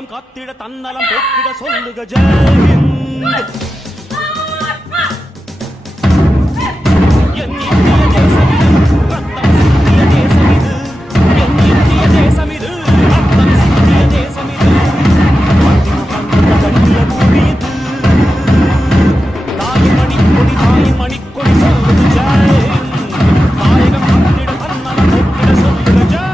தாயகம் காத்திட தன்னலம் போக்கிட சொல்லுக ஜெயஹிந்த். என் இந்திய தேசம் ரத்தம் சிந்திய தேசம் இது. என் இந்திய தேசம் இது ரத்தம் சிந்திய தேசம் இது. கண்ணிய பூமி இது. தாயின் மணிக்கொடி தாயின் மணிக்கொடி சொல்லுது ஜெயஹிந்த். தாயகம் காத்திட தன்னலம் போக்கிட சொல்லுக ஜெயஹிந்த்.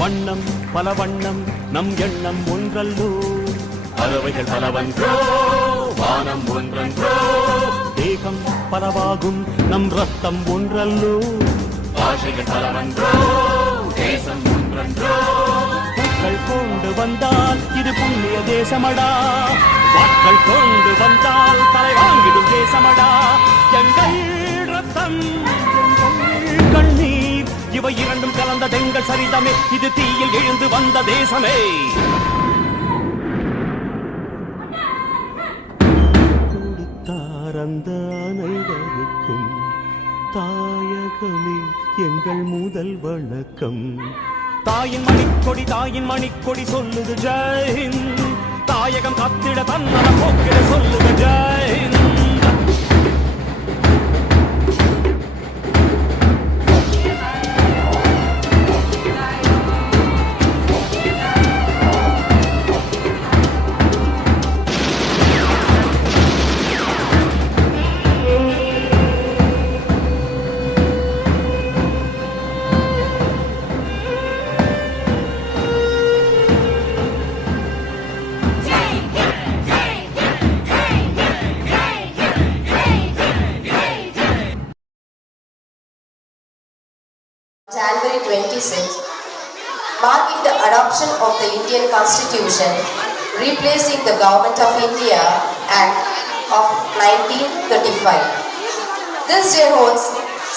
வண்ணம் பல வண்ணம் நம் எண்ணம் ஒன்றல்லோ. பறவைகள் பலவன்றோ வானம் ஒன்றன்றோ. தேகம் பலவாகும் நம் ரத்தம் ஒன்றல்லோ. பாஷைகள் பலவன்றோ தேசம் ஒன்றன்றோ. பூக்கள் கொண்டு வந்தால் இது புண்ணிய தேசமடா. வாட்கள் கொண்டு வந்தால் தலை வாங்கிடும் தேசமடா. எங்கள் ரத்தம் கண்ணீர் இவை இரண்டும் கலந்த தெங்கள் சரிதமே. இது தீயில் எழுந்து வந்த தேசமே. கொடுத்தார் அந்த அனைவருக்கும் தாயகமே எங்கள் முதல் வணக்கம். தாயின் மணிக்கொடி தாயின் மணிக்கொடி சொல்லுது ஜெயஹிந்த். தாயகம் காத்திட தன்னலம் போக்கிட சொல்லுது Jai Hind. January 26, marking the adoption of the Indian Constitution, replacing the Government of India Act of 1935. This day holds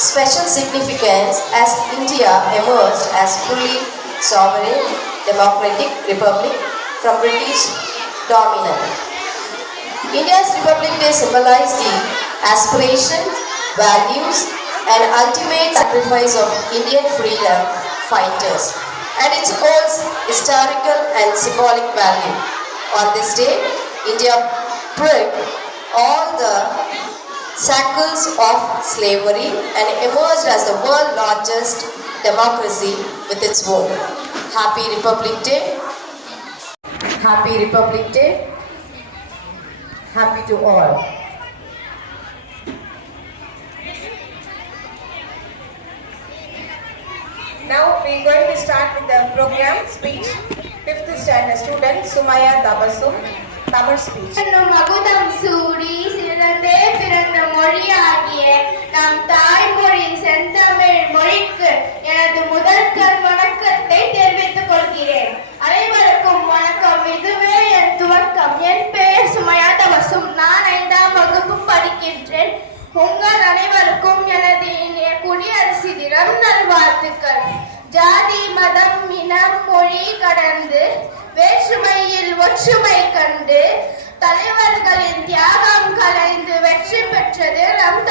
special significance as India emerged as fully sovereign democratic republic from British dominance. India's Republic Day symbolizes the aspiration, values, and ultimate sacrifice of Indian freedom fighters, and it holds historical and symbolic value. On this day, India broke all the shackles of slavery and emerged as the world's largest democracy with its vote. Happy Republic Day. Happy Republic Day. Happy to all. Now we are going to start with the program speech. 5th standard student Sumaya Dabasum, Tamil speech. மகுதம் சூடி சிறந்தே பிறந்த மொழியாகிய நம் தாய்மொழி செந்தமிழ் மொழிக்கு எனது முதற்கண் வணக்கத்தை தெரிவித்துக் கொள்கிறேன். அனைவருக்கும் வணக்கம். இதுவே என் துவக்கம். என் பெயர் சுமையா தபசும். நான் 5ஆம் வகுப்பு படிக்கின்றேன். உங்கள் அனைவருக்கும் எனது இனிய குடியரசு தினம் நல்வாழ்த்துக்கள். ஜாதி மதம் இனம் மொழி கடந்து வேற்றுமையில் ஒற்றுமை கண்டு தலைவர்களின் தியாகம் கலைந்து வெற்றி பெற்றது நம்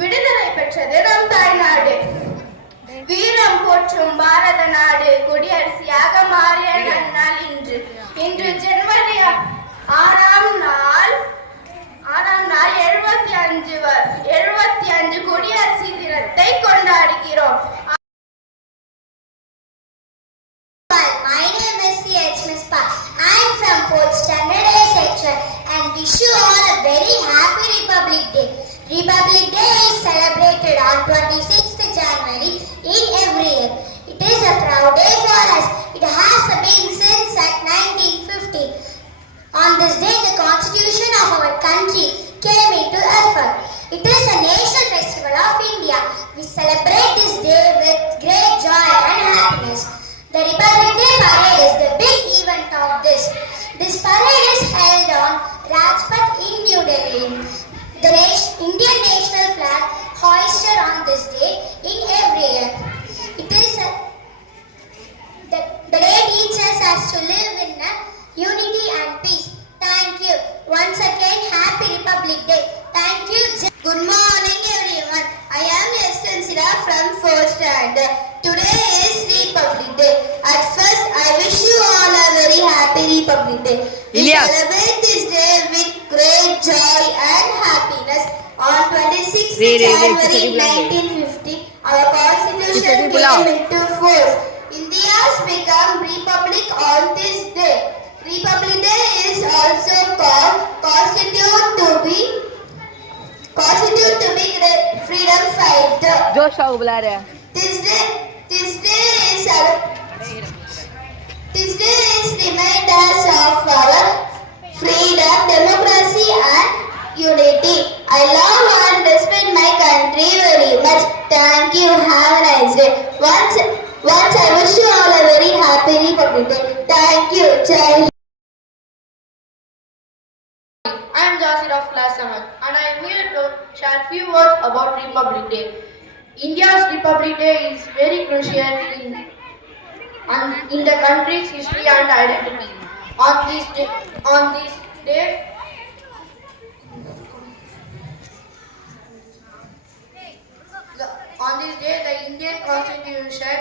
விடுதலை பெற்றது நம் தாய்நாடு. வீரம் போற்றும் பாரத நாடு குடியரசியாக மாறிய நன்னாள் இன்று. இன்று ஜனவரி 6ஆம் நாள் 75 குடியரசு தினத்தை கொண்டாடுகிறோம். My name is C.H. Mispa. I am from 4th Standard A section and wish you all a very happy Republic Day. Republic Day is celebrated on 26th January in every year. It is a proud day for us. It has been since at 1950. On this day, the Constitution of our country came into effect. It is a national festival of India. We celebrate this day with great joy and happiness. The Republic Day parade is the big event of this. This parade is held on Rajpath in New Delhi. The Indian national flag hoisted on this day in every year. It is the day teaches us to live in unity and peace. Thank you. Once again, Happy Republic Day. Thank you. Good morning, everyone. I am Estensira from 4th standard. Today is Republic Day. At first, I wish you all a very happy Republic Day. We celebrate this day with great joy and happiness. On 26th January 1950, our Constitution came into force. India's become Republic on this day. Republic Day is also called Constitute to be freedom fighter. जोश आओ बुला रहे हैं. This day is reminders of our freedom, democracy and unity. I love and respect my country very much. Thank you. Have a nice day. Once I wish you all a very happy Republic Day. Thank you. Jai Hind. I am Jasir of class 7 and I am here to share few words about Republic Day. India's Republic Day is very crucial in the country's history and identity. On this day, the Indian Constitution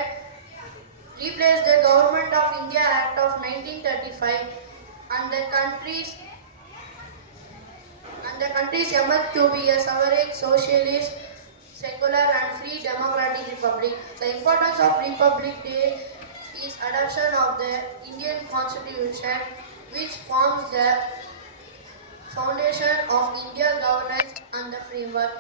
replaced the Government of India Act of 1935 and the country's emerged to be a sovereign, socialist, secular and free democratic republic. The importance of Republic Day is adoption of the Indian Constitution, which forms the foundation of Indian governance and the framework.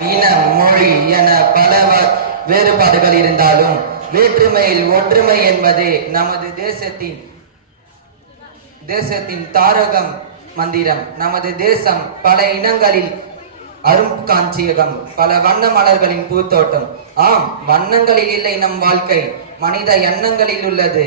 இனம், மொழி என பல வேறுபாடுகள் இருந்தாலும் வேற்றுமையில் ஒற்றுமை என்பதே நமது தேசத்தின் தாரகம் மந்திரம். நமது தேசம் பல இனங்களில் அருங்காட்சியகம், பல வண்ண மலர்களின் பூத்தோட்டம். ஆம், வண்ணங்களில் இல்லை நம் வாழ்க்கை, மனித எண்ணங்களில் உள்ளது.